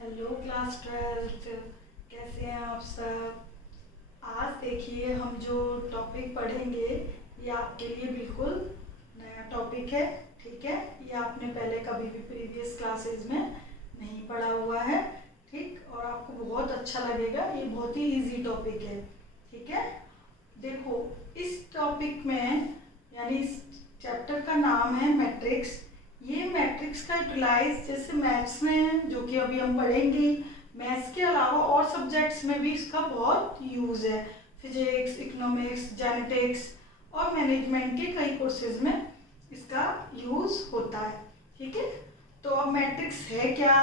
Hello class 12th, कैसे हैं आप सब। आज देखिए हम जो टॉपिक पढ़ेंगे ये आपके लिए बिल्कुल नया टॉपिक है। ठीक है, ये आपने पहले कभी भी प्रीवियस क्लासेस में नहीं पढ़ा हुआ है। ठीक, और आपको बहुत अच्छा लगेगा। ये बहुत ही इजी टॉपिक है। ठीक है, देखो इस टॉपिक में यानी इस चैप्टर का नाम है मैट्रिक्स। ये मैट्रिक्स का यूटिलाइज जैसे मैथ्स में है, जो कि अभी हम पढ़ेंगे। मैथ्स के अलावा और सब्जेक्ट्स में भी इसका बहुत यूज़ है। फिजिक्स, इकोनॉमिक्स, जेनेटिक्स और मैनेजमेंट के कई कोर्सेज में इसका यूज़ होता है। ठीक है, तो अब मैट्रिक्स है क्या,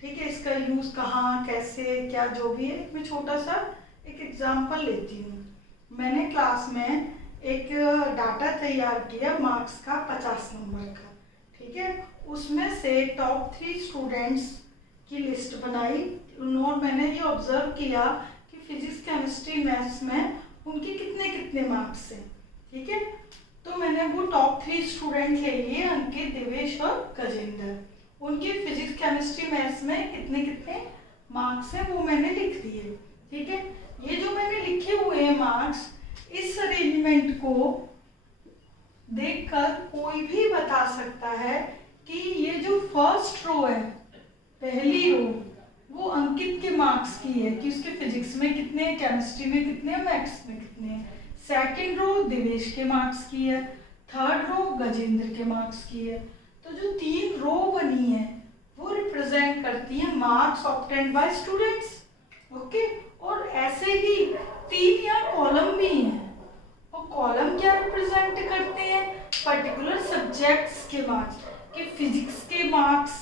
ठीक है, इसका यूज़ कहाँ, कैसे, क्या, जो भी है। मैं छोटा सा एक एग्जाम्पल लेती हूँ। मैंने क्लास में एक डाटा तैयार किया मार्क्स का 50 नंबर का। ठीक है, उसमें से टॉप 3 स्टूडेंट्स की लिस्ट बनाई। मैंने ये ऑब्जर्व किया कि फिजिक्स, केमिस्ट्री, मैथ्स में उनके कितने कितने मार्क्स हैं। ठीक है, तो मैंने वो टॉप 3 स्टूडेंट ले लिए, अंकित, देवेश और गजेंद्र। उनके फिजिक्स, केमिस्ट्री, मैथ्स में कितने कितने मार्क्स हैं वो मैंने लिख दिए। ठीक है, ये जो मैंने लिखे हुए हैं मार्क्स, इस अरेंजमेंट को देखकर कोई भी बता सकता है कि ये जो फर्स्ट रो है, पहली रो, वो अंकित के मार्क्स की है कि उसके फिजिक्स में कितने, केमिस्ट्री में कितने, मैथ्स में कितने। सेकंड रो दिवेश के मार्क्स की है, थर्ड रो गजेंद्र के मार्क्स की है। तो जो 3 रो बनी है वो रिप्रेजेंट करती है marks obtained by students. Okay, और ऐसे ही 3 यहाँ कॉलम भी हैं। और कॉलम क्या रिप्रेजेंट करते हैं, पर्टिकुलर सब्जेक्ट्स के मार्क्स। कि फिजिक्स के मार्क्स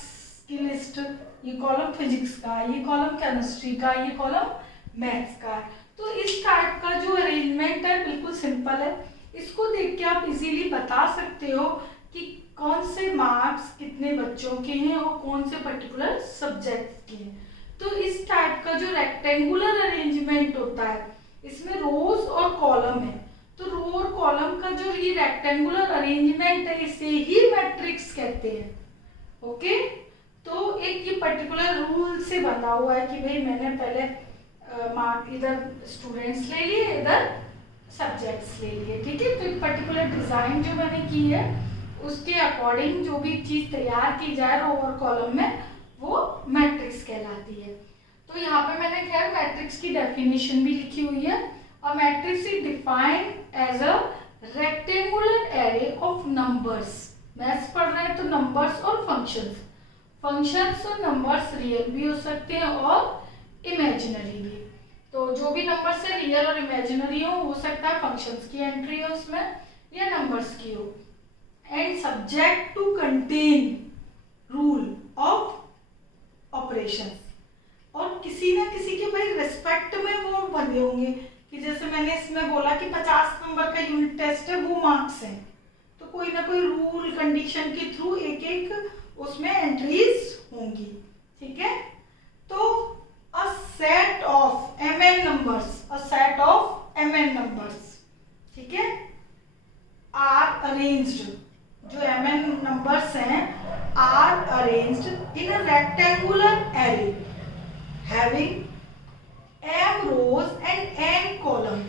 की लिस्ट, ये कॉलम फिजिक्स का, ये कॉलम केमिस्ट्री का, ये कॉलम मैथ्स का। तो इस टाइप का जो अरेंजमेंट है बिल्कुल सिंपल है। इसको देख के आप इजीली बता सकते हो कि कौन से मार्क्स कितने बच्चों के हैं और कौन से पर्टिकुलर सब्जेक्ट के हैं। तो इस टाइप का जो रेक्टेंगुलर अरेंजमेंट होता है, इसमें रोज और कॉलम है। तो रो और कॉलम का जो ये रेक्टेंगुलर अरेंजमेंट है, इसे ही मैट्रिक्स कहते हैं। ओके, तो एक ये पर्टिकुलर रूल से बना हुआ है कि भाई मैंने पहले मार्क इधर स्टूडेंट्स ले लिए, इधर सब्जेक्ट्स ले लिए। ठीक है, तो एक पर्टिकुलर डिजाइन जो मैंने की है उसके अकॉर्डिंग जो भी चीज तैयार की जाए रो और कॉलम में, वो मैट्रिक्स कहलाती है। तो यहाँ पे मैंने खैर मैट्रिक्स की डेफिनेशन भी लिखी हुई है। A matrix is defined as a rectangular array of numbers. Maths पढ़ रहे हैं तो नंबर्स और फंक्शंस। फंक्शंस और नंबर्स रियल भी हो सकते हैं और इमेजिनरी भी। तो जो भी नंबर्स है रियल और इमेजिनरी हो सकता है फंक्शंस की एंट्री हो उसमें या नंबर्स की हो। And subject to contain rule of operations. और किसी ना किसी के भाई रिस्पेक्ट में वो बने होंगे कि जैसे मैंने इसमें बोला कि 50 नंबर का यूनिट टेस्ट है, वो मार्क्स हैं, तो कोई ना कोई रूल कंडीशन के थ्रू एक एक उसमें एंट्रीज होंगी। ठीक है, तो a set of mn numbers, a set of mn numbers, ठीक है, आर अरेंज्ड, जो mn नंबर्स हैं are arranged in a rectangular array having m rows and n column।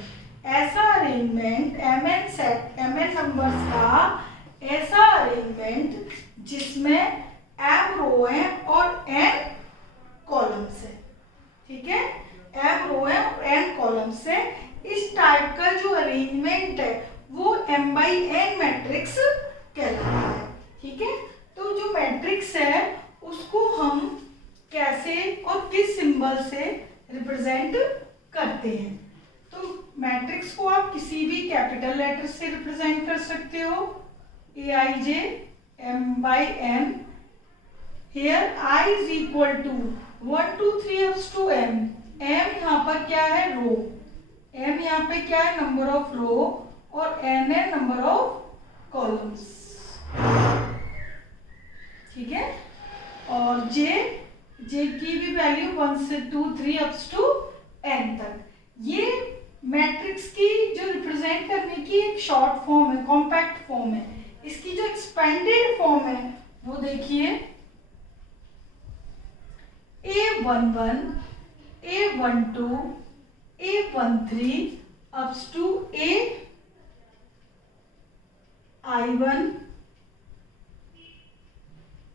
ऐसा arrangement mn set mn numbers का ऐसा arrangement जिसमें m रो है और n कॉलम्स है। ठीक है, m रो है और n कॉलम्स है। इस टाइप का जो अरेंजमेंट है वो m/n मैट्रिक्स कहलाता है। ठीक है, तो जो मैट्रिक्स है उसको हम कैसे और किस सिंबल से रिप्रेजेंट करते हैं। तो मैट्रिक्स को आप किसी भी कैपिटल लेटर से रिप्रेजेंट कर सकते हो, Aij m/n। Here i is equal to 1 2 3 ups to m। m यहाँ पर क्या है, रो। m यहाँ पे क्या है, नंबर ऑफ रो, और n है नंबर ऑफ कॉलम्स। ठीक है, और जे की भी वैल्यू 1 से 2 3 अप्स टू n तक। ये मैट्रिक्स की जो रिप्रेजेंट करने की एक शॉर्ट फॉर्म है, कॉम्पैक्ट फॉर्म है। इसकी जो एक्सपेंडेड फॉर्म है वो देखिए, A1 A11, A12, A13 up to AI1,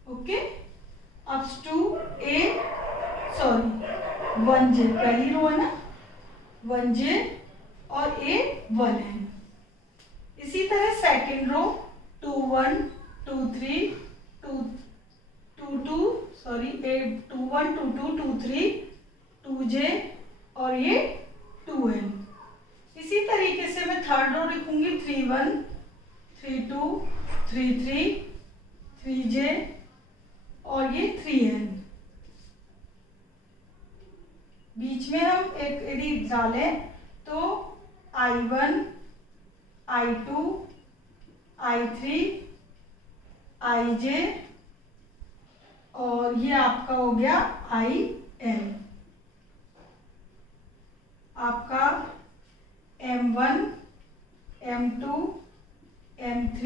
okay, up to A 1J, पहली रो है ना 1J और A1N। इसी तरह सेकेंड रो 21, 23, 22 A21, 22, 23, 2J और ये 2N। इसी तरीके से मैं थर्ड रो लिखूंगी 31, 32, 33, 3J और ये 3N। बीच में हम एक यदि डालें तो I1, I2, I3, IJ और ये आपका हो गया IN। आपका M1, M2, M3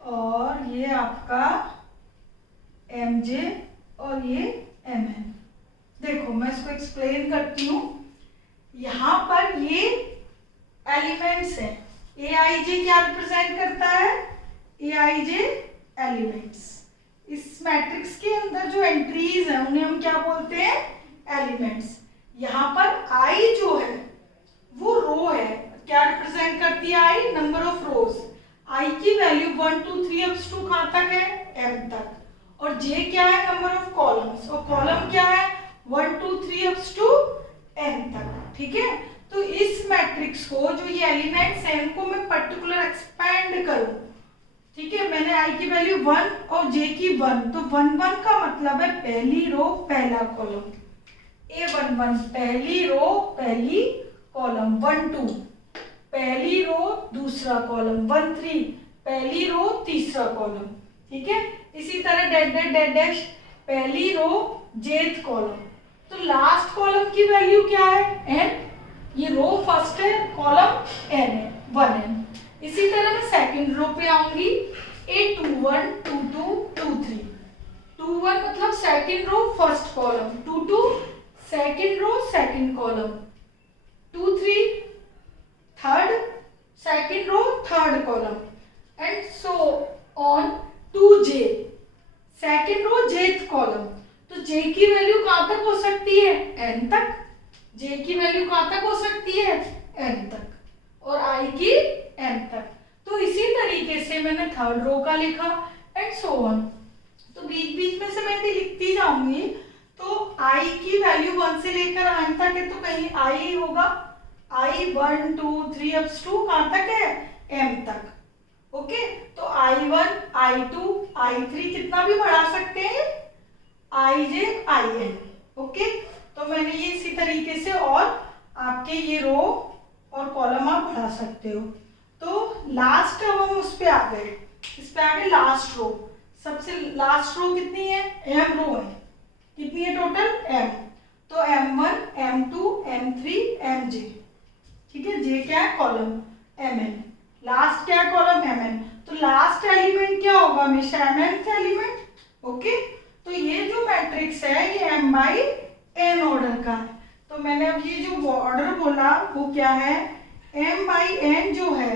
और ये आपका MJ और ये MN। देखो मैं इसको एक्सप्लेन करती हूँ। यहाँ पर ये एलिमेंट्स है, AIJ क्या रिप्रेजेंट करता है, AIJ एलिमेंट्स। इस मैट्रिक्स के अंदर जो एंट्रीज हैं उन्हें हम क्या बोलते हैं, एलिमेंट्स। यहाँ पर I जो है वो रो है, क्या रिप्रेजेंट करती है I, number of rose. I की वैल्यू 1, 2, 3 अप टू कहाँ तक है, M तक। और J क्या है, नंबर ऑफ कॉलम्स, और कॉलम क्या है 1, 2, 3 अप टू N तक। ठीक है, तो इस मैट्रिक्स को जो ये एलिमेंट्स हैं इनको मैं पर्टिकुलर एक्सपेंड करूं। ठीक है, मैंने I की वैल्यू 1 और J की 1, तो 1, 1 का मतलब है पहली रो पहला कॉलम। A11 पहली रो पहली कॉलम, 1, 2 पहली रो दूसरा कॉलम, 1, 3 पहली रो तीसरा कॉलम। ठीक है, इसी तरह डैश डैश डैश डैश पहली रो जेथ कॉलम। तो लास्ट कॉलम की वैल्यू क्या है, n। ये रो फर्स्ट है, कॉलम n है, 1n। इसी तरह मैं सेकंड रो पे आऊंगी, A21, 22, 23। 21 मतलब second row first column, 22 second row second column, 23 third second row third column, and so on 2J second row jth column. तो J की वैल्यू कहाँ तक हो सकती है, n तक। J की वैल्यू कहाँ तक हो सकती है, n तक, और I की n तक। तो इसी तरीके से मैंने थर्ड रो का लिखा एंड सो ऑन। तो बीच बीच में से मैं लिखती जाऊंगी। तो I की वैल्यू 1 से लेकर n तक है, तो कहीं I होगा, I 1, 2, 3 अप टू कहाँ तक है, m तक। ओके, तो I1, I2, I3 कितना भी बढ़ा सकते हैं, IJ, IN। ओके, तो मैंने ये इसी तरीके से और आपके ये रो और कॉलम आप बढ़ा सकते हो। तो लास्ट अब हम उस पे आ गए, इस पे आ गए लास्ट रो। सबसे लास्ट रो कितनी है, m रो है, कितनी है टोटल, m। तो M1, M2, M3, MJ। ठीक है, J क्या है, कॉलम, MN। लास्ट क्या है, कॉलम MN। तो लास्ट एलिमेंट क्या होगा, हमेशा MN का एलिमेंट। ओके, तो ये जो मैट्रिक्स है ये M/N ऑर्डर का है। तो मैंने अब ये जो ऑर्डर बोला वो क्या है, M/N जो है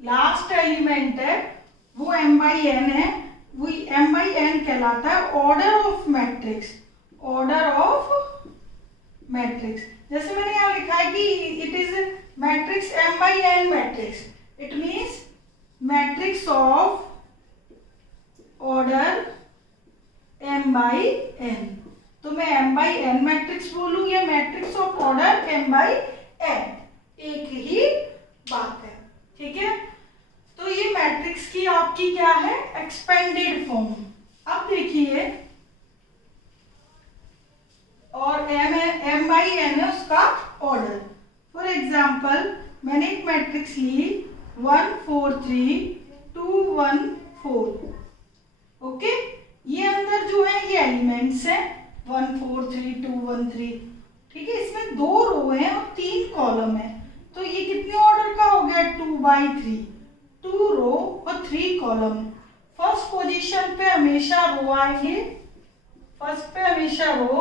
लास्ट एलिमेंट है वो M/N है, वो M/N कहलाता है order of matrix. Order of matrix, जैसे मैंने यहाँ लिखा है कि it is matrix M/N matrix, it means matrix of order M/N। तो मैं M/N मैट्रिक्स बोलूं या मैट्रिक्स ऑफ ऑर्डर M/N, एक ही बात है। ठीक है, तो ये मैट्रिक्स की आपकी क्या है, एक्सपेंडेड फॉर्म। अब देखिए, और M/N है उसका ऑर्डर। फॉर एग्जाम्पल मैंने एक मैट्रिक्स ली 1, 4, 3, 2, 1, 4। ओके, ये अंदर जो है ये एलिमेंट्स है 1, 4, 3, 2, 1, 3। ठीक है, इसमें 2 रो हैं और 3 कॉलम है, तो ये कितने ऑर्डर का हो गया, 2/3। 2 रो और 3 कॉलम। फर्स्ट पोजीशन पे हमेशा रो आएंगे, फर्स्ट पे हमेशा रो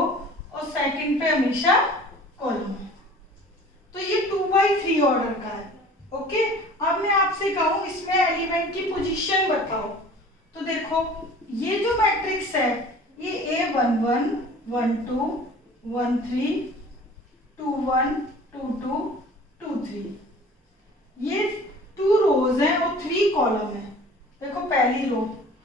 और सेकंड पे हमेशा कॉलम। तो ये 2/3 ऑर्डर का है। ओके, अब मैं आपसे कहूं इसमें एलिमेंट की पोजीशन बताओ, तो देखो ये जो मैट्रिक्स है ये A11 12 13 21 22 23, ये 2 रोज हैं और 3 कॉलम है। देखो पहली रो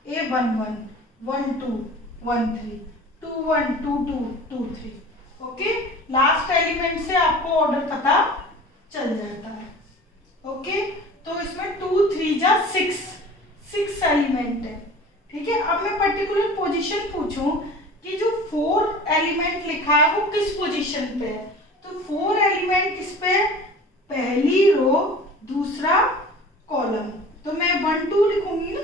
A11 12 13 21 22 23। ओके, लास्ट एलिमेंट से आपको ऑर्डर पता चल जाता है। ओके, तो इसमें 2 3 जा 6 एलिमेंट है। ठीक है, अब मैं पर्टिकुलर पोजीशन पूछूं कि जो 4 एलिमेंट लिखा है वो किस पोजीशन पे है, तो 4 एलिमेंट किस पे है, पहली रो दूसरा कॉलम, तो मैं 1 2 लिखूंगी ना,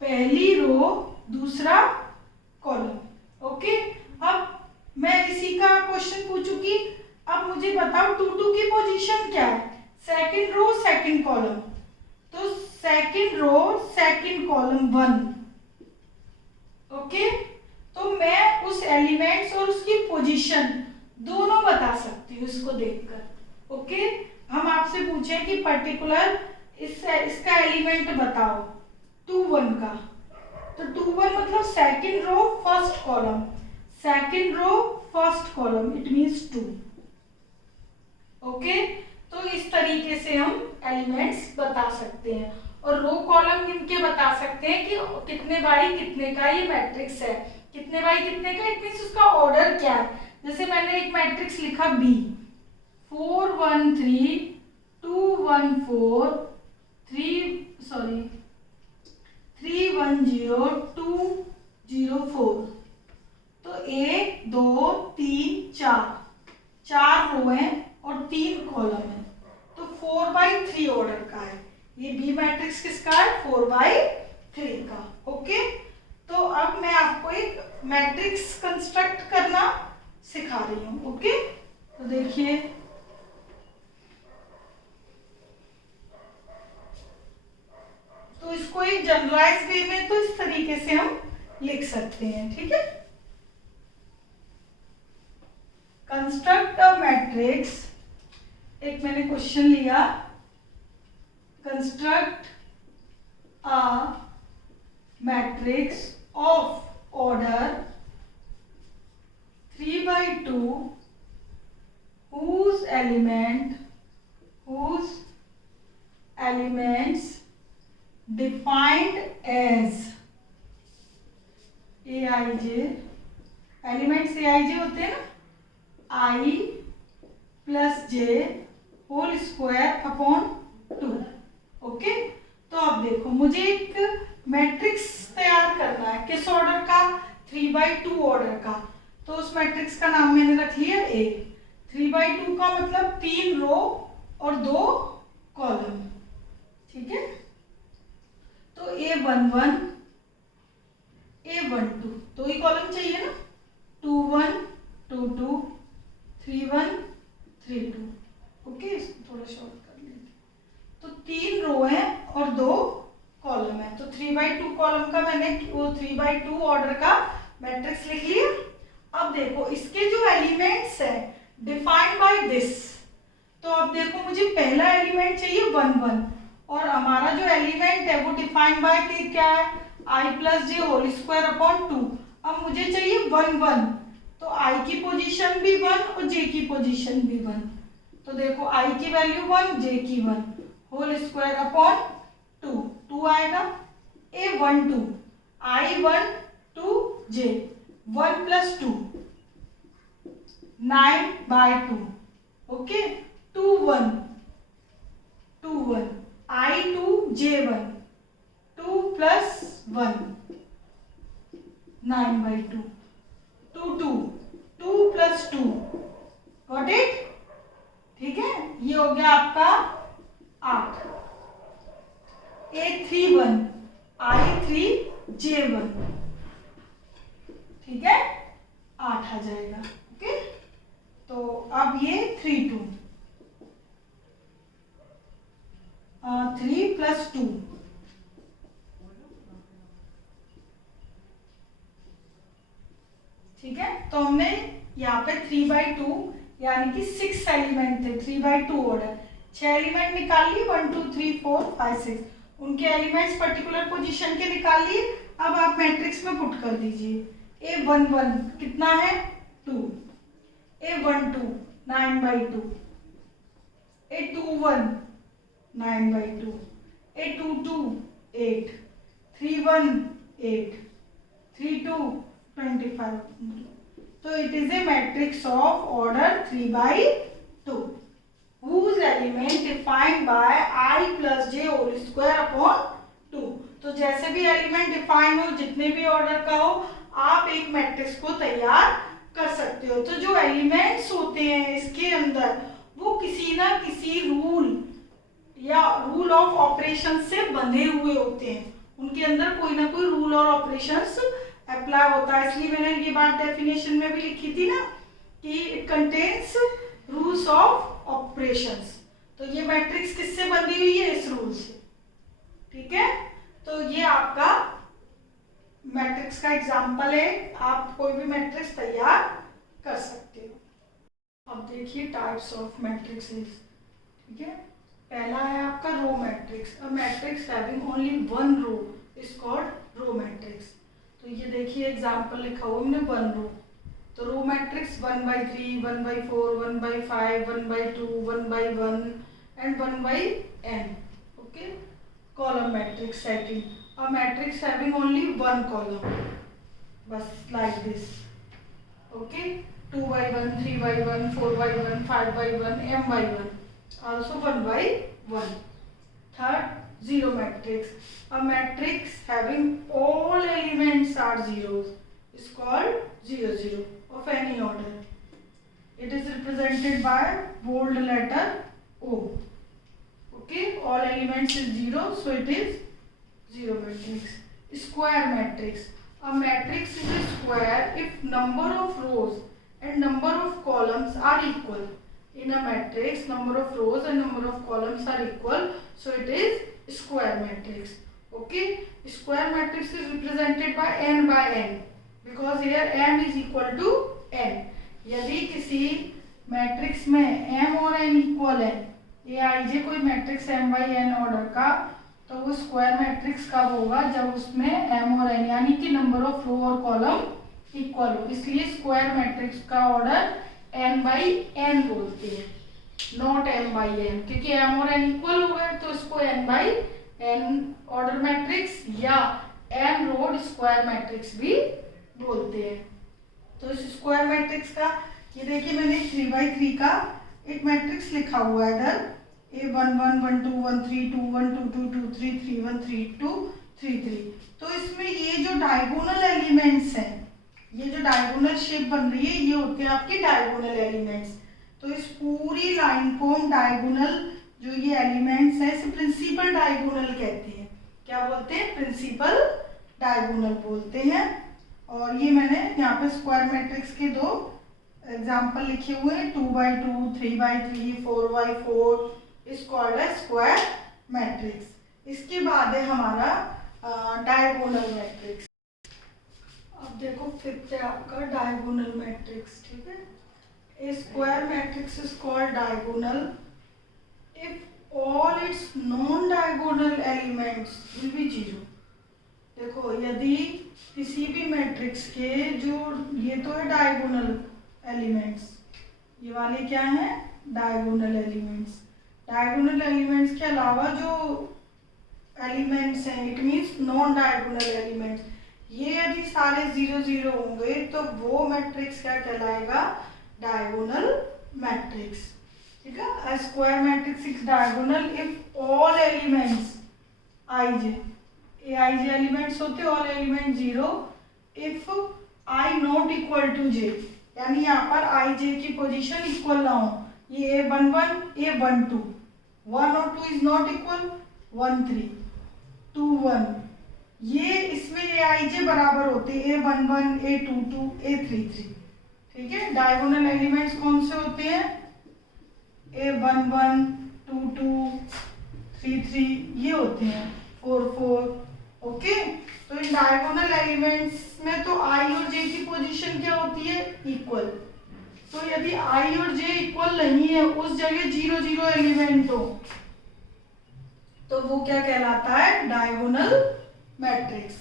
पहली रो दूसरा कॉलम। ओके, अब मैं इसी का क्वेश्चन पूछूंगी, अब मुझे बताओ 2 2 की पोजीशन क्या है, सेकंड रो सेकंड कॉलम, तो second row second column 1। Okay, तो मैं उस एलिमेंट्स और उसकी पोजीशन दोनों बता सकती हूँ इसको देखकर। ओके, हम आपसे पूछें कि पर्टिकुलर इसका एलिमेंट बताओ 2 1 का, तो 2 1 मतलब second row first column, second row first column, it means 2। Okay, तो इस तरीके से हम एलिमेंट्स बता सकते हैं और रो कॉलम गिन के बता सकते हैं कि कितने बाई कितने का ये मैट्रिक्स है, कितने बाई कितने का, इट मींस उसका ऑर्डर क्या है। जैसे मैंने एक मैट्रिक्स लिखा B 4 1 3 2 1 4 3 1 0 2 0 4, तो 1 2 3 4 रो हैं और 3 कॉलम है, तो 4/3 ऑर्डर का है। ये बी मैट्रिक्स किसका है, 4/3 का। ओके, तो अब मैं आपको एक मैट्रिक्स कंस्ट्रक्ट करना सिखा रही हूँ। ओके, तो देखिए तो इसको एक जनरलाइज वे में तो इस तरीके से हम लिख सकते हैं। ठीक है, कंस्ट्रक्ट अ मैट्रिक्स, एक मैंने क्वेश्चन लिया, construct a matrix of order 3/2 whose elements defined as Aij, elements Aij होते हैं ना, I + j whole square upon 2। Okay, तो अब देखो मुझे एक मैट्रिक्स तैयार करना है, किस ऑर्डर का, 3/2 ऑर्डर का, तो उस मैट्रिक्स का नाम मैंने रख लिया A। 3/2 का मतलब 3 रो और 2 कॉलम। ठीक है, तो A11 A12 2 ही कॉलम चाहिए ना, 2 1 2 2 3 1 3 2। ओके, इसको थोड़ा शॉर्ट कर लेते, तो 3 रो है और 2 कॉलम है, तो 3/2 कॉलम का मैंने वो 3/2 ऑर्डर का मैट्रिक्स लिख लिया। अब देखो इसके जो एलिमेंट्स है डिफाइंड बाय दिस, तो अब देखो मुझे पहला एलिमेंट चाहिए 1 1 और हमारा जो एलिमेंट है वो डिफाइंड बाय क्या है, I + j whole square upon 2। अब मुझे चाहिए 1 1, तो I की पोजीशन भी 1 और j की पोजीशन भी 1, तो देखो I की वैल्यू 1 j की 1 होल स्क्वायर अपॉन 2 आएगा। A12 I1 2 j 1 + 2 9/2। Okay, 2 1 2 1 I2 j1 2 + 1 9/2 2 2 2 + 2, got it. ठीक है, ये हो गया आपका 8। A31 I3 j1, ठीक है, 8 आ जाएगा। ओके, तो अब ये 3 2 3 + 2 9 ठीक है, तो हमने यहाँ पे 3/2 यानी कि 6 एलिमेंट थे, 3/2 ऑर्डर, 6 एलिमेंट निकाल लिए, 1 2 3 4 5 6, उनके एलिमेंट्स पर्टिकुलर पोजीशन के निकाल लिए। अब आप मैट्रिक्स में पुट कर दीजिए। A11 कितना है 2, A12 9/2, A21 9/2, A22 8, 31 8, 32 25। तो it is a matrix of order 3/2 whose element defined by I plus j whole square upon 2। तो जैसे भी एलिमेंट डिफाइन हो, जितने भी ऑर्डर का हो, आप एक मैट्रिक्स को तैयार कर सकते हो। तो जो एलिमेंट्स होते हैं इसके अंदर वो किसी ना किसी रूल या रूल ऑफ ऑपरेशन से बंधे हुए होते हैं, उनके अंदर कोई ना कोई रूल और ऑपरेशंस अप्लाई होता है। इसलिए मैंने ये बात डेफिनेशन में भी लिखी थी ना कि it contains rules of operations. तो ये मैट्रिक्स किससे बंधी हुई है, इस रूल से। ठीक है, तो ये आपका मैट्रिक्स का एग्जांपल है, आप कोई भी मैट्रिक्स तैयार कर सकते हो। अब देखिए टाइप्स ऑफ मैट्रिक्सेस। ठीक है, पहला है आपका row matrix. A matrix having only one row is called row matrix. तो ये देखिए एग्जांपल लिखा हुआ हमने 1 रो। तो row matrix 1/3, 1/4, 1/5, 1/2, 1/1 and 1/n। Okay, column matrix setting, a matrix having only one column, बस like this. Okay, 2/1, 3/1, 4/1, 5/1, m/1, also 1/1। Third, zero matrix, a matrix having all elements are zeros is called 0 0 of any order. It is represented by bold letter O. Okay, all elements is 0, so it is zero matrix. Square matrix, a matrix is a square if number of rows and number of columns are equal. In a matrix, number of rows and number of columns are equal, so it is square matrix. Okay, square matrix is represented by n/n because here m is equal to n. यदि किसी matrix में m और n equal है, Aij कोई matrix m/n order का, तो वो square matrix कब होगा, जब उसमें m और n यानी कि नंबर ऑफ रो और कॉलम इक्वल हो। इसलिए स्क्वायर मैट्रिक्स का ऑर्डर n/n बोलते हैं, नॉट m/n, क्योंकि m और n इक्वल हो गए तो इसको n/n ऑर्डर मैट्रिक्स या n रोड स्क्वायर मैट्रिक्स भी बोलते हैं। तो इस स्क्वायर मैट्रिक्स का ये देखिए मैंने 3/3 का एक मैट्रिक्स लिखा हुआ है इधर, A11 1 2 1 3 2 1 2 2 2 3 3 1 3 2 3 3। तो इसमें ये जो डायगोनल एलिमेंट्स हैं, ये जो डायगोनल शेप बन रही है, ये होते हैं आपके डायगोनल एलिमेंट्स। तो इस पूरी लाइन को हम डायगोनल जो ये एलिमेंट्स हैं इसे प्रिंसिपल डायगोनल कहते हैं। क्या बोलते हैं, प्रिंसिपल डायगोनल बोलते हैं। और ये मैंने यहाँ पे स्क्वायर मैट्रिक्स के दो एग्जाम्पल लिखे हुए हैं, 2/2, 3/3, 4/4 is called as square matrix. इसके बाद है हमारा डायगोनल मैट्रिक्स। अब देखो फिफ्थ है आपका डायगोनल मैट्रिक्स। ठीक है, a square matrix is called diagonal if all its non diagonal elements will be 0। देखो यदि किसी भी मैट्रिक्स के जो ये तो है डायगोनल एलिमेंट्स, ये वाले क्या हैं, डायगोनल एलिमेंट्स। डायगोनल एलिमेंट्स के अलावा जो एलिमेंट्स हैं, it means non diagonal elements, ये यदि सारे 0 0 होंगे तो वो मैट्रिक्स क्या कहलाएगा, डायगोनल मैट्रिक्स। ठीक है, a square matrix is diagonal if all elements Ij, Aij elements होते हैं, all element 0 if I not equal to j, यानी यहाँ पर Ij की पोजीशन इक्वल ना हो। ये A11 A12 1 और 2 इज नॉट इक्वल, 1 3 2 1, ये इसमें Aij बराबर होते हैं A11 A22 A33। ठीक है, डायगोनल एलिमेंट्स कौन से होते हैं, A11 2 2 3 3 ये होते हैं, 4 4 ओके, तो इन डायगोनल एलिमेंट्स में तो आई और जे की पोजीशन क्या होती है, इक्वल। तो यदि आई और जे इक्वल नहीं है, उस जगह 0 0 एलिमेंट हो, तो वो क्या कहलाता है, डायगोनल मैट्रिक्स।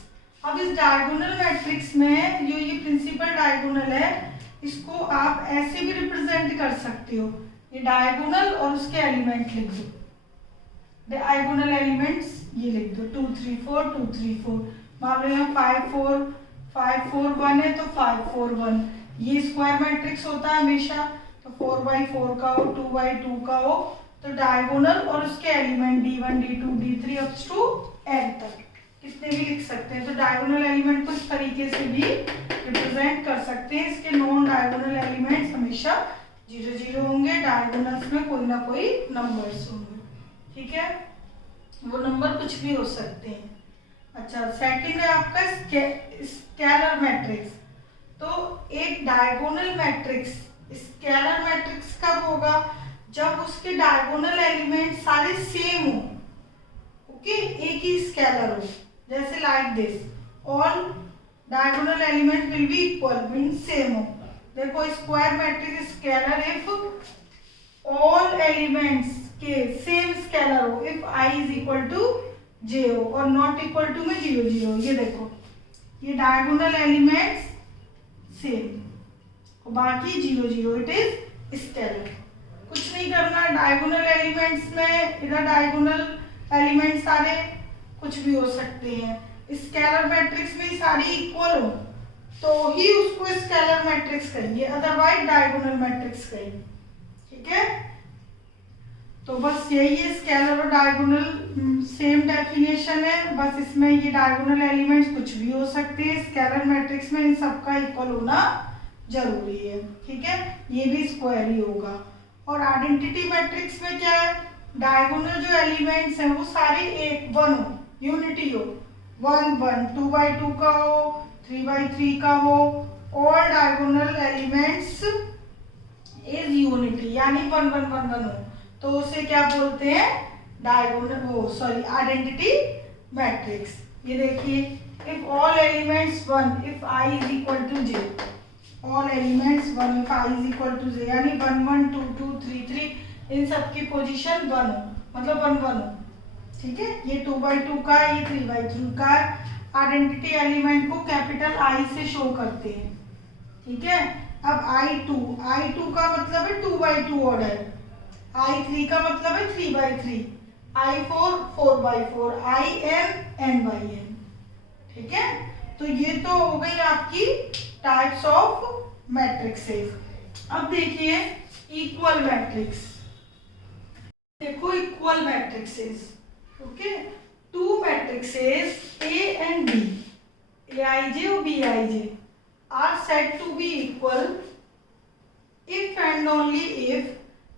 अब इस डायगोनल मैट्रिक्स में जो ये प्रिंसिपल डायगोनल है, इसको आप ऐसे भी रिप्रेजेंट कर सकते हो, ये डायगोनल और उसके एलिमेंट लिख दो, डायगोनल एलिमेंट्स ये लिख दो 2 3 4 2 3 4। मान लो यहाँ 5 4 1 है, तो 5 4 1, ये स्क्वायर मैट्रिक्स होता है हमेशा, तो 4x4 का हो, 2x2 का हो, तो डायगोनल और उसके element d1 d2 d3 up to n तक कितने भी लिख सकते हैं। तो डायगोनल एलिमेंट को इस तरीके से भी रिप्रेजेंट कर सकते हैं। इसके नॉन डायगोनल एलिमेंट्स हमेशा 0 0 होंगे, डायगोनल्स में कोई ना कोई नंबर्स होंगे, ठीक है, वो नंबर कुछ भी हो सकते हैं। अच्छा, सेकंड है आपका स्केलर मैट्रिक्स। तो एक डायगोनल मैट्रिक्स स्केलर मैट्रिक्स कब होगा, जब उसके डायगोनल एलिमेंट सारे सेम हो, ओके, एक ही स्केलर हो, जैसे like this, all diagonal element will be equal, mean same हो। देखो square matrix scalar if all elements के सेम स्केलर हो, if i is equal to j हो, और नॉट इक्वल टू में 0 0। ये देखो, ये डायगोनल एलिमेंट्स सेम और बाकी 0 0, इट इज स्केलर। कुछ नहीं करना, डायगोनल एलिमेंट्स में इधर डायगोनल एलिमेंट सारे कुछ भी हो सकते हैं, स्केलर मैट्रिक्स में सारी इक्वल हो तो ही उसको स्केलर मैट्रिक्स कहेंगे, अदरवाइज डायगोनल मैट्रिक्स कहेंगे, ठीक है। तो बस यही है, स्केलर और डायगोनल सेम डेफिनेशन है, बस इसमें ये डायगोनल एलिमेंट्स कुछ भी हो सकते हैं, स्केलर मैट्रिक्स में इन सबका इक्वल होना जरूरी है, ठीक है, ये भी स्क्वायर ही होगा। और आइडेंटिटी मैट्रिक्स में क्या है, डायगोनल जो एलिमेंट्स हैं वो सारे एक वन हो, यूनिटी हो, 1 1, 2x2 का हो, 3x3 का हो, all diagonal elements is unity, यानी 1 1 1 1 हो, तो उसे क्या बोलते हैं, डायगोनल आइडेंटिटी मैट्रिक्स। ये देखिए, if all elements 1, if i is equal to j, all elements 1 if i is equal to j, यानी 1 1 2 2 3 3, इन सब की पोजीशन 1 हो, मतलब 1 1 हो, ठीक है। ये 2x2 का, ये 3x3 का, आइडेंटिटी एलिमेंट को कैपिटल I से शो करते हैं, ठीक है। अब I2 का मतलब है 2x2 ऑर्डर, I3 का मतलब है 3x3, I4 4x4, IN n/n, ठीक है। तो ये तो हो गई आपकी टाइप्स ऑफ मैट्रिक्सेस। अब देखिए इक्वल मैट्रिक्स, देखो equal matrices, okay, two matrices A and B, Aij और Bij are said to be equal if and only if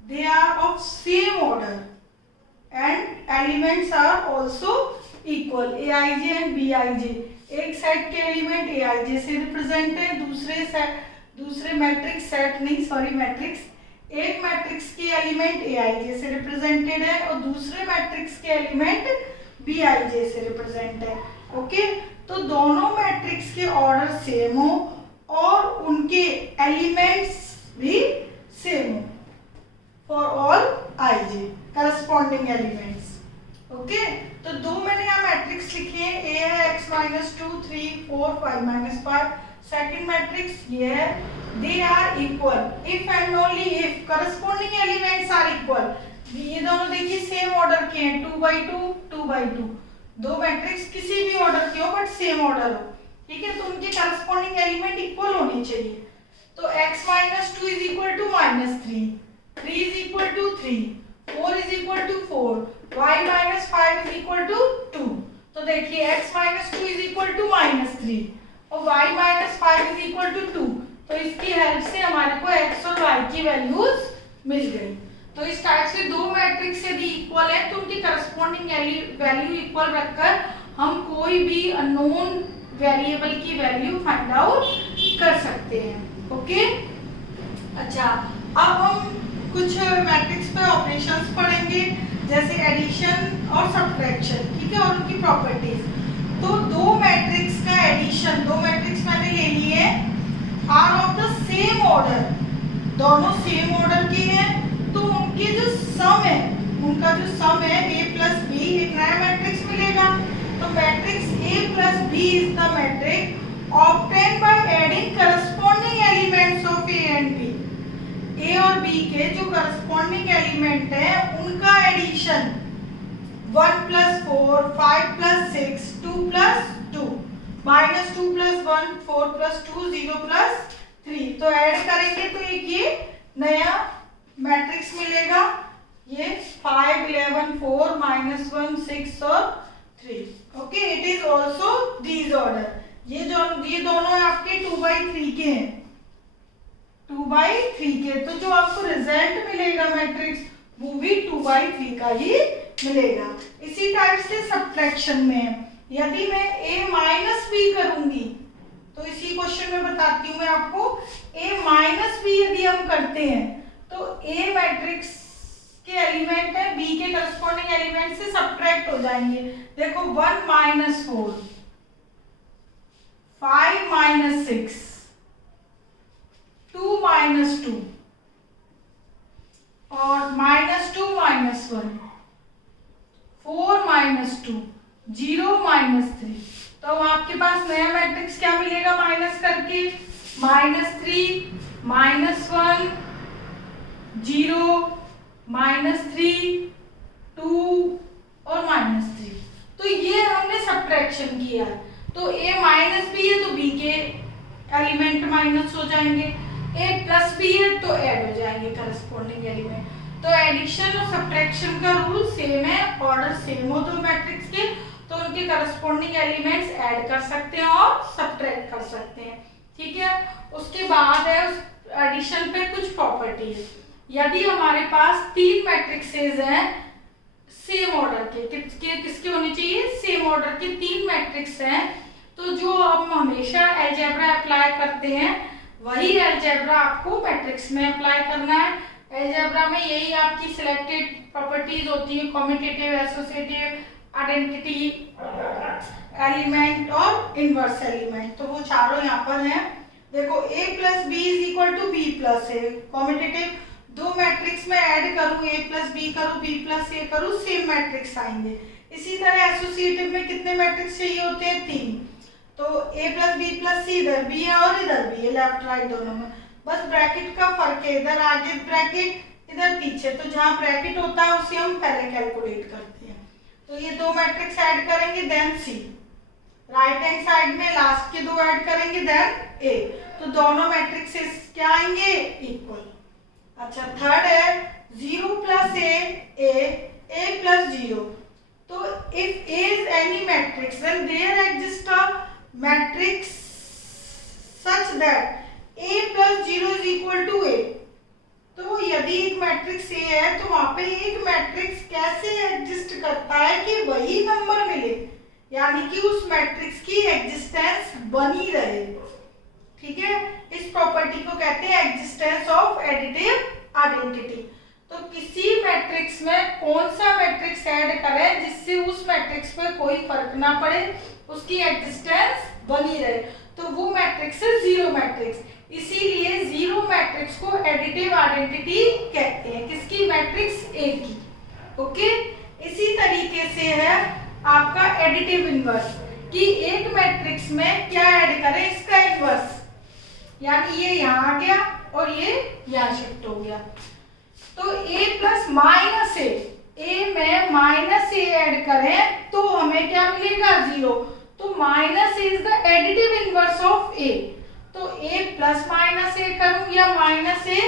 they are of same order and elements are also equal, Aij and Bij। एक set के element Aij से represent है, दूसरे matrix set नहीं, sorry matrix, एक matrix के element Aij से represented है और दूसरे मैट्रिक्स के एलिमेंट Bij से रिप्रेजेंट है, ओके। तो दोनों मैट्रिक्स के ऑर्डर सेम हो और उनके एलिमेंट्स भी सेम हो, for all Ij corresponding elements, okay. तो दो मैंने यहाँ मैट्रिक्स लिखे हैं, A है x-2 3 4 5 5, सेकंड मैट्रिक्स ये है, they are equal if and only if corresponding elements are equal. ये दोनों देखिए सेम ऑर्डर के हैं, 2x2 2x2, दो मैट्रिक्स किसी भी ऑर्डर के हो बट सेम ऑर्डर हो, ठीक है, तो उनके करस्पॉन्डिंग एलिमेंट इक्वल होने चाहिए। तो x-2 is equal to -3, 3 is equal to 3, 4 is equal to 4, y-5 is equal to 2। तो देखिए x-2 इज इक्वल टू -3 और y-5 इज इक्वल टू 2, तो इसकी हेल्प से हमारे को x और y की वैल्यूज मिल गई। तो इस टाइप से दो मैट्रिक्स यदि इक्वल है तो उनकी करस्पॉन्डिंग वैल्यू इक्वल रखकर हम कोई भी अननोन वेरिएबल की वैल्यू फाइंड आउट कर सकते हैं, ओके। अच्छा, अब हम कुछ मैट्रिक्स पे ऑपरेशंस पढ़ेंगे, जैसे एडिशन और सब्ट्रैक्शन, ठीक है, और उनकी प्रॉपर्टीज। तो दो मैट्रिक्स का एडिशन, दो मैट्रिक्स मैंने ले लिए are of the same order, दोनों सेम ऑर्डर के हैं, तो उनके जो सम है, उनका जो सम है a प्लस बी, एक नया मैट्रिक्स मिलेगा। तो matrix a plus B is the matrix obtain by adding corresponding elements of a and b। a और b के जो करस्पॉन्डिंग एलिमेंट है उनका addition 1 plus 4, 5 plus 6, 2 plus 2, minus 2 plus 1, 4 plus 2, 0 plus 3। तो ऐड करेंगे तो एक ये नया मैट्रिक्स मिलेगा, ये 5, 11, 4, माइनस 1, 6 और 3। Okay, it is also these order. ये दोनों आपके 2/3 के हैं, 2/3 के। तो जो आपको रिजल्ट मिलेगा मैट्रिक्स वो भी 2/3 का ही मिलेगा। इसी टाइप से सब्ट्रैक्शन में यदि मैं a माइनस बी करूंगी, तो इसी क्वेश्चन में बताती हूँ मैं आपको, a माइनस बी यदि हम करते हैं तो a मैट्रिक्स के एलिमेंट है, b के करस्पॉन्डिंग एलिमेंट से सब्ट्रैक्ट हो जाएंगे। देखो 1 माइनस 4, 5 माइनस 6, 2 माइनस 2 और माइनस 2 माइनस 1, 4 माइनस 2, 0 माइनस 3। तो आपके पास नया मैट्रिक्स क्या मिलेगा माइनस करके, -3, -1, 0, -3, 2 और -3। तो ये हमने सब्ट्रैक्शन किया। तो a माइनस बी है तो b के एलिमेंट माइनस हो जाएंगे, a प्लस बी है तो ऐड हो जाएंगे करस्पॉन्डिंग एलिमेंट। तो एडिशन और सब्ट्रैक्शन का रूल सेम है, ऑर्डर सेम हो तो मैट्रिक्स के, तो उनके करस्पॉन्डिंग एलिमेंट्स ऐड कर सकते हैं और सब्ट्रैक्ट कर सकते हैं। ठीक है, उसके बाद है उस एडिशन पे कुछ प्रॉपर्टीज। यदि हमारे पास 3 मैट्रिक्सेस हैं सेम ऑर्डर के, किसके होने चाहिए, सेम ऑर्डर के 3 मैट्रिक्स हैं, तो जो हम हमेशा अलजेब्रा अप्लाई करते हैं वही अलजेब्रा आपको मैट्रिक्स में अप्लाई करना है। अलजेब्रा में यही आपकी सिलेक्टेड प्रॉपर्टीज होती है, कम्यूटेटिव, एसोसिएटिव, आइडेंटिटी, एलिमेंट और इनवर्स एलिमेंट। तो वो चारों यहाँ पर हैं। देखो a plus B is equal to B plus A, commutative, दो मैट्रिक्स में ऐड करूँ, a प्लस बी करूँ, b प्लस ए करूँ, सेम मैट्रिक्स आएंगे। इसी तरह एसोसिएटिव में कितने मैट्रिक्स चाहिए होते हैं, 3। तो a प्लस बी प्लस सी इधर भी है और इधर भी है, लेफ्ट राइट दोनों में, बस ब्रैकेट का फर्क है, इधर आगे ब्रैकेट इधर पीछे। तो जहाँ ब्रैकेट होता है उसे हम पहले कैलकुलेट करते हैं। तो ये दो मैट्रिक्स ऐड करेंगे, देन सी, राइट हैंड साइड में लास्ट के दो ऐड करेंगे, देन ए। तो दोनों मैट्रिक्सेस क्या आएंगे, इक्वल। अच्छा, थर्ड है 0 प्लस ए प्लस 0। तो if A is any matrix then there exist a matrix such that a plus 0 is equal to a। तो यदि एक मैट्रिक्स ए है तो वहां पे एक मैट्रिक्स कैसे एग्जिस्ट करता है कि वही नंबर मिले, यानी कि उस मैट्रिक्स की एग्जिस्टेंस बनी रहे। ठीक है, इस प्रॉपर्टी को कहते हैं एग्जिस्टेंस ऑफ एडिटिव आइडेंटिटी। तो किसी मैट्रिक्स में कौन सा मैट्रिक्स ऐड करें जिससे उस मैट्रिक्स पे कोई फर्क ना पड़े, उसकी एग्जिस्टेंस बनी रहे, तो वो मैट्रिक्स है जीरो मैट्रिक्स। इसीलिए जीरो मैट्रिक्स को एडिटिव आइडेंटिटी कहते हैं, किसकी, मैट्रिक्स ए की। ओके, इसी तरीके से है आपका एडिटिव इनवर्स, कि एक मैट्रिक्स में क्या ऐड करें, इसका इनवर्स, यानी ये यहाँ आ गया और ये यहाँ शिफ्ट हो गया। तो a प्लस माइनस ए में माइनस ए ऐड करें तो हमें क्या मिलेगा, 0। तो minus A is the additive inverse of a। तो a प्लस माइनस ए करूं या माइनस ए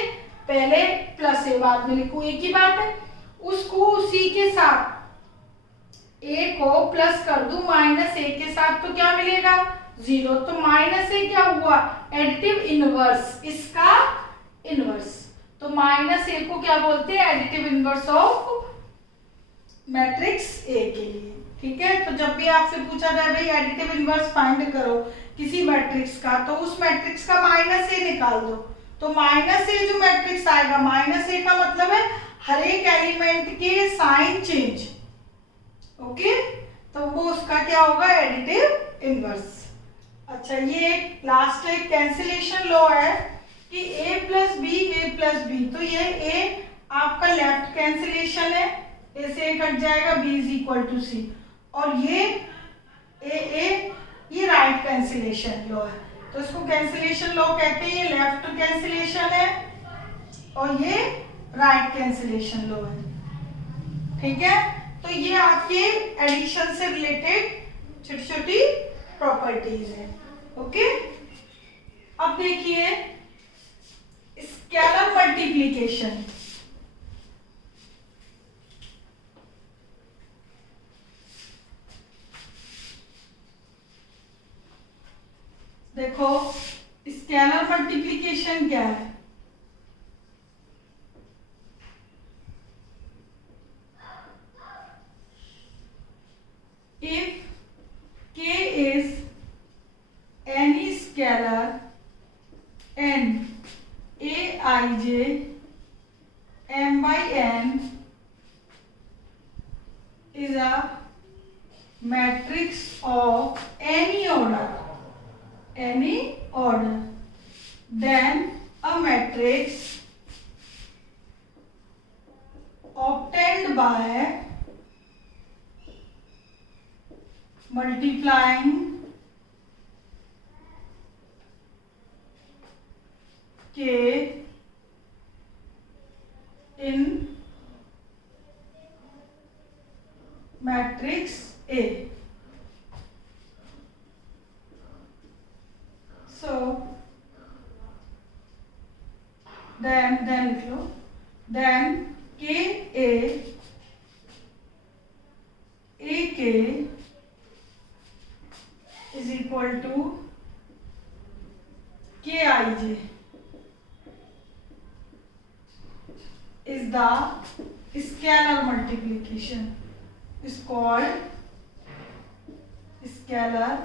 पहले प्लस ए बाद में लिखूं, एक ही बात है। उसको उसी के साथ a को प्लस कर दूं माइनस ए के साथ तो क्या मिलेगा, 0। तो माइनस ए क्या हुआ, एडिटिव इनवर्स, इसका इनवर्स। तो माइनस ए को क्या बोलते हैं, additive inverse of matrix A के लिए। ठीक है, तो जब भी आपसे पूछा जाए भाई एडिटिव इनवर्स फाइंड करो किसी मैट्रिक्स का, तो उस मैट्रिक्स का माइनस ए निकाल दो। तो माइनस ए जो मैट्रिक्स आएगा, माइनस ए का मतलब है हर एक एलिमेंट के साइन चेंज। ओके, तो वो उसका क्या होगा, एडिटिव इनवर्स। अच्छा, ये एक लास्ट एक कैंसिलेशन लॉ है कि a प्लस बी, तो ये a आपका लेफ्ट कैंसिलेशन है, a से a कट जाएगा, b is equal to c, और ये a ये राइट कैंसिलेशन लॉ है, तो इसको कैंसिलेशन लॉ कहते हैं। ये लेफ्ट कैंसिलेशन है और ये राइट कैंसिलेशन लॉ है, ठीक है। तो ये आपके एडिशन से रिलेटेड छोटी छोटी प्रॉपर्टीज है, ओके। अब देखिए स्केलर मल्टीप्लिकेशन। देखो स्केलर मल्टीप्लिकेशन क्या है, if k is any scalar n aij m by n is a matrix of any order, then a matrix obtained by multiplying k in matrix A. So then लिख लो, then k a k is equal to k I j is the scalar multiplication, is called scalar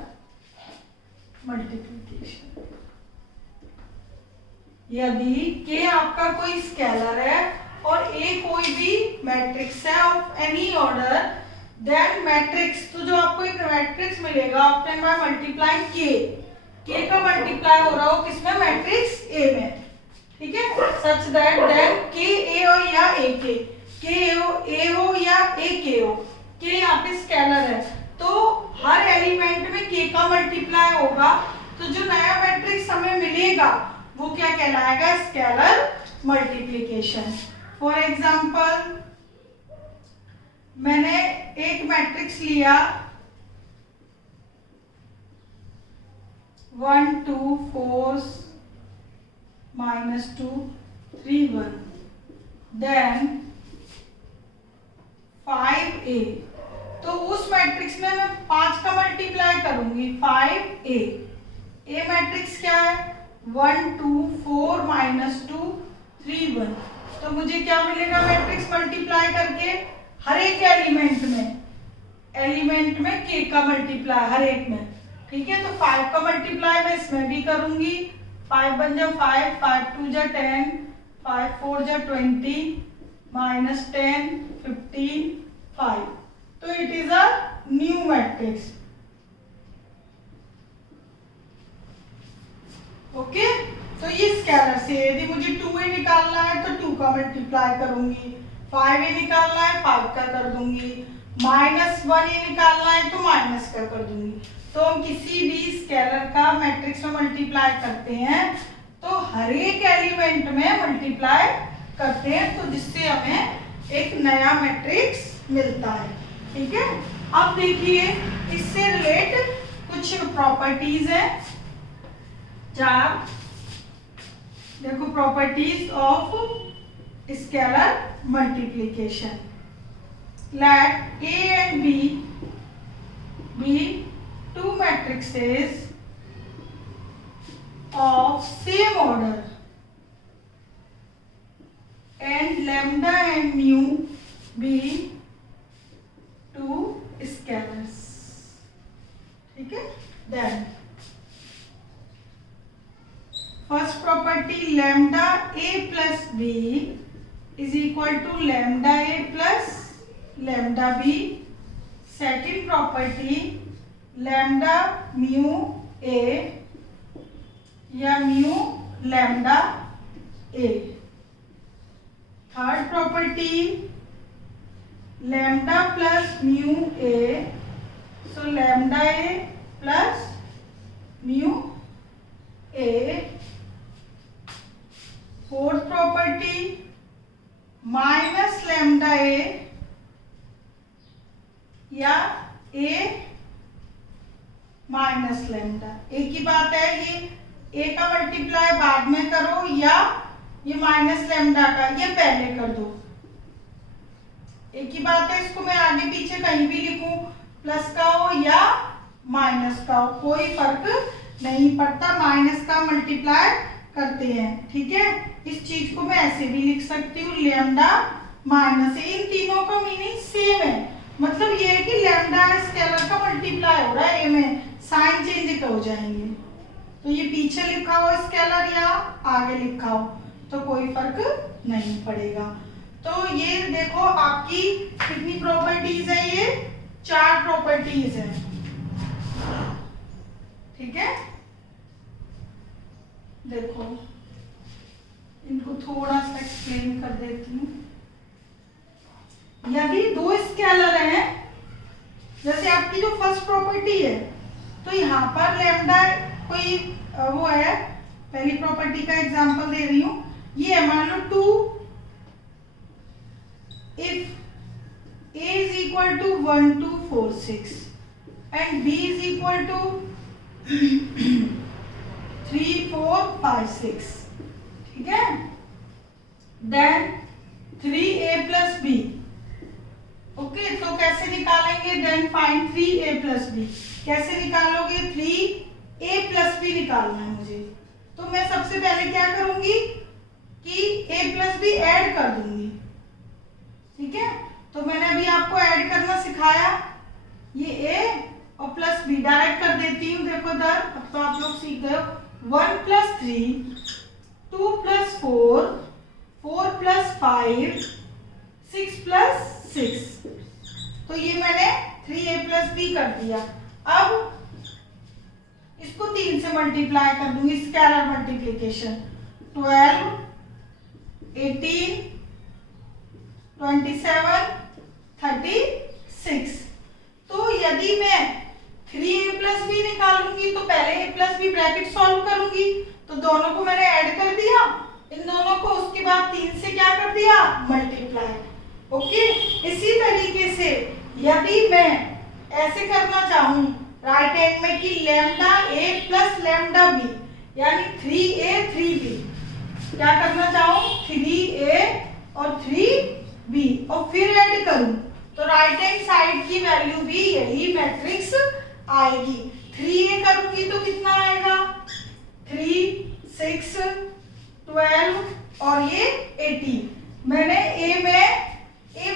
multiplication। यदि k आपका कोई scalar है और a कोई भी matrix है of any order, then matrix, तो जो आपको एक मैट्रिक्स मिलेगा ऑब्टेन बाय मल्टीप्लाइंग k का मल्टीप्लाई हो रहा हो किसमें, मैट्रिक्स A में, ठीक है। Such that then k a हो या a हो या a k हो, k यहाँ पे स्केलर है, तो हर एलिमेंट में k का मल्टीप्लाई होगा, तो जो नया मैट्रिक्स हमें मिलेगा वो क्या कहलाएगा, स्केलर मल्टीप्लिकेशन। फॉर एग्जाम्पल मैंने एक मैट्रिक्स लिया 1 2 4 -2 3 1, देन 5a, तो उस मैट्रिक्स में मैं 5 का मल्टीप्लाई करूंगी 5a। a मैट्रिक्स क्या है, 1 2 4 -2 3 1, तो मुझे क्या मिलेगा मैट्रिक्स मल्टीप्लाई करके, हर एक एलिमेंट में k का मल्टीप्लाई हर एक में, ठीक है। तो 5 का मल्टीप्लाई मैं इसमें भी करूंगी, 5 बन जा 5, 5 2 जा 10, 5 4 जा 20, -10 15 5, तो it is a new matrix, okay. तो ये स्केलर से यदि मुझे 2a निकालना है तो 2 का मल्टीप्लाई करूंगी, 5a निकालना है 5 का कर दूंगी, -1a निकालना है तो माइनस का कर दूंगी। तो हम किसी भी स्केलर का मैट्रिक्स में मल्टीप्लाई करते हैं तो हर एक एलिमेंट में मल्टीप्लाई करते हैं, तो जिससे हमें एक नया मैट्रिक्स मिलता है, ठीक है। अब देखिए इससे रिलेट कुछ प्रॉपर्टीज हैं, 4। देखो properties of scalar multiplication, let A and B be two matrices of same order and lambda and mu be two scalars, ठीक है। Then first property, lambda a plus b is equal to lambda a plus lambda b second property lambda mu A या mu lambda A. Third property lambda plus mu A, so lambda A plus mu A. Fourth property minus lambda A या A minus lambda. एक ही बात है, ये ए का multiply बाद में करो या ये माइनस लैम्डा का ये पहले कर दो, एक ही बात है। इसको मैं आगे पीछे कहीं भी लिखूं, प्लस का हो या माइनस का हो, कोई फर्क नहीं पड़ता, माइनस का मल्टीप्लाई करते हैं, ठीक है। इस चीज को मैं ऐसे भी लिख सकती हूँ, लैम्डा माइनस। इन तीनों का मीनिंग सेम है, मतलब ये है कि लैम्डा स्केलर का मल्टीप्लाई हो रहा है ए में, साइन चेंज हो जाएंगे। तो ये पीछे लिखा हो स्केलर या आगे लिखा हो तो कोई फर्क नहीं पड़ेगा। तो ये देखो आपकी कितनी प्रॉपर्टीज है, ये 4 प्रॉपर्टीज है, ठीक है। देखो इनको थोड़ा सा एक्सप्लेन कर देती हूँ। यदि 2 स्केलर हैं, जैसे आपकी जो फर्स्ट प्रॉपर्टी है, तो यहाँ पर लैम्डा कोई वो है, पहली प्रॉपर्टी का एग्जांपल दे रही हूँ, ये है मान लो 2, if a is equal to 1 2 4 6 and b is equal to 3 4 5 6, ठीक है। Then 3a plus b, okay. तो कैसे निकालेंगे, then find 3a plus b। कैसे निकालोगे, 3a plus b निकालना है मुझे। तो मैं सबसे पहले क्या करूंगी कि a plus b ऐड कर दूंगी, ठीक है। तो मैंने अभी आपको ऐड करना सिखाया, ये a और प्लस b डायरेक्ट कर देती हूँ। देखो इधर, अब तो आप लोग सीख गए हो। 1 plus 3, 2 plus 4, 4 plus 5, 6 plus 6। तो ये मैंने 3a plus b कर दिया। अब इसको 3 से मल्टीप्लाई कर दूंगी, स्केलर मल्टीप्लिकेशन। 12, 18, 27, 36। तो यदि मैं 3a plus b निकालूंगी तो पहले a plus b bracket solve करूंगी, तो दोनों को मैंने ऐड कर दिया, इन दोनों को, उसके बाद 3 से क्या कर दिया, मल्टीप्लाई, ओके। इसी तरीके से यदि मैं ऐसे करना चाहूं राइट हैंड में कि lambda a plus lambda b, यानी 3a 3b, क्या करना चाहूं 3a और 3b और फिर ऐड करूं, तो राइट हैंड साइड की वैल्यू भी यही मैट्रिक्स आएगी। 3a करूंगी तो कितना आएगा, 3 6 12 और ये 18। मैंने a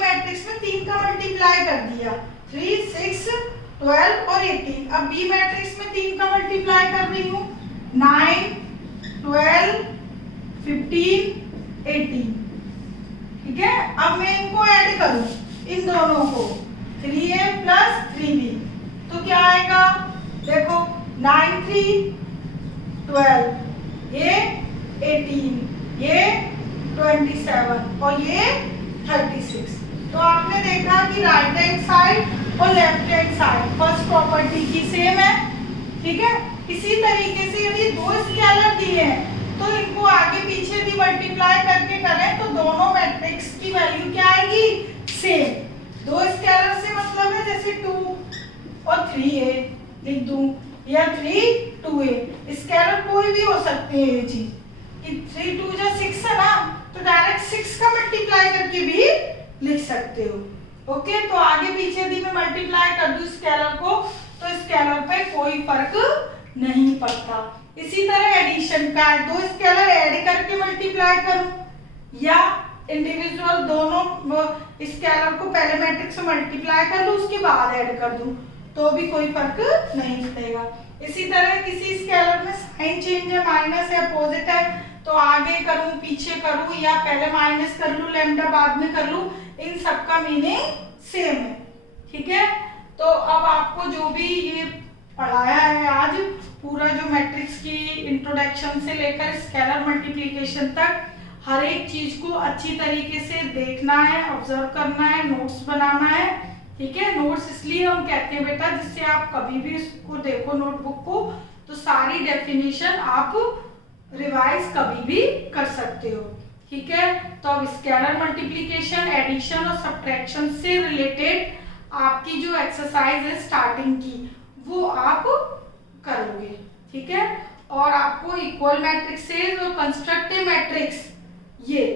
मैट्रिक्स में 3 का मल्टीप्लाई कर दिया, 3 6 12 और 18। अब b मैट्रिक्स में 3 का मल्टीप्लाई कर रही हूँ, 9 12 15 18, ठीक है। अब मैं इनको ऐड करूं, इन दोनों को, 3a प्लस 3b, तो क्या आएगा, देखो 9 3 12, ये 18, ये 27 और ये 36। तो आपने देखा कि राइट हैंड साइड और left hand side first property की सेम है, ठीक है। इसी तरीके से यदि 2 स्केलर दिए हैं तो इनको आगे पीछे भी मल्टीप्लाई करके करें तो दोनों मैट्रिक्स की वैल्यू क्या आएगी, सेम। 2 स्केलर से मतलब है जैसे 2 और 3a लिख दूं या 3 2a, स्केलर कोई भी हो सकते हैं ये चीज कि 3 2 जा 6 है ना, तो डायरेक्ट 6 का मल्टीप्लाई करके भी लिख सकते हो, ओके। तो आगे पीछे यदि मैं मल्टीप्लाई कर दूं स्केलर को तो स्केलर पे कोई फर्क नहीं पड़ता। इसी तरह एडिशन का, 2 स्केलर ऐड करके मल्टीप्लाई करूं या इंडिविजुअल दोनों स्केलर को पहले मैट्रिक्स में मल्टीप्लाई कर लूं उसके बाद ऐड कर दूं तो भी कोई फर्क नहीं पड़ेगा। इसी तरह किसी स्केलर में साइन चेंज है, माइनस है, अपोजिट है, तो आगे करूं पीछे करूं या पहले माइनस कर लूं लैम्डा बाद में कर लूं, इन सब का मीनिंग सेम है, ठीक है। तो अब आपको जो भी ये पढ़ाया है आज, पूरा जो मैट्रिक्स की इंट्रोडक्शन से लेकर स्केलर मल्टीप्लिकेशन तक हर एक चीज को अच्छी तरीके से देखना है, ऑब्जर्व करना है, नोट्स बनाना है। ठीक है, नोट्स इसलिए हम कहते हैं बेटा जिससे आप कभी भी इसको देखो नोटबुक को तो सारी डेफिनेशन आप रिवाइज कभी भी कर सकते हो। ठीक है, तो अब स्केलर मल्टीप्लिकेशन, एडिशन और सब्ट्रैक्शन से रिलेटेड आपकी जो एक्सरसाइज है स्टार्टिंग की वो आप करोगे। ठीक है, और आपको इक्वल मैट्रिक्सेस और कंस्ट्रक्टिव मैट्रिक्स ये,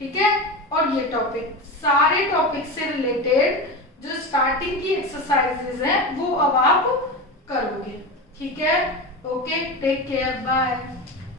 ठीक है, और ये टॉपिक, सारे टॉपिक से रिलेटेड जो स्टार्टिंग की एक्सरसाइजेज हैं वो अब आप करोगे। ठीक है, ओके, टेक केयर, बाय।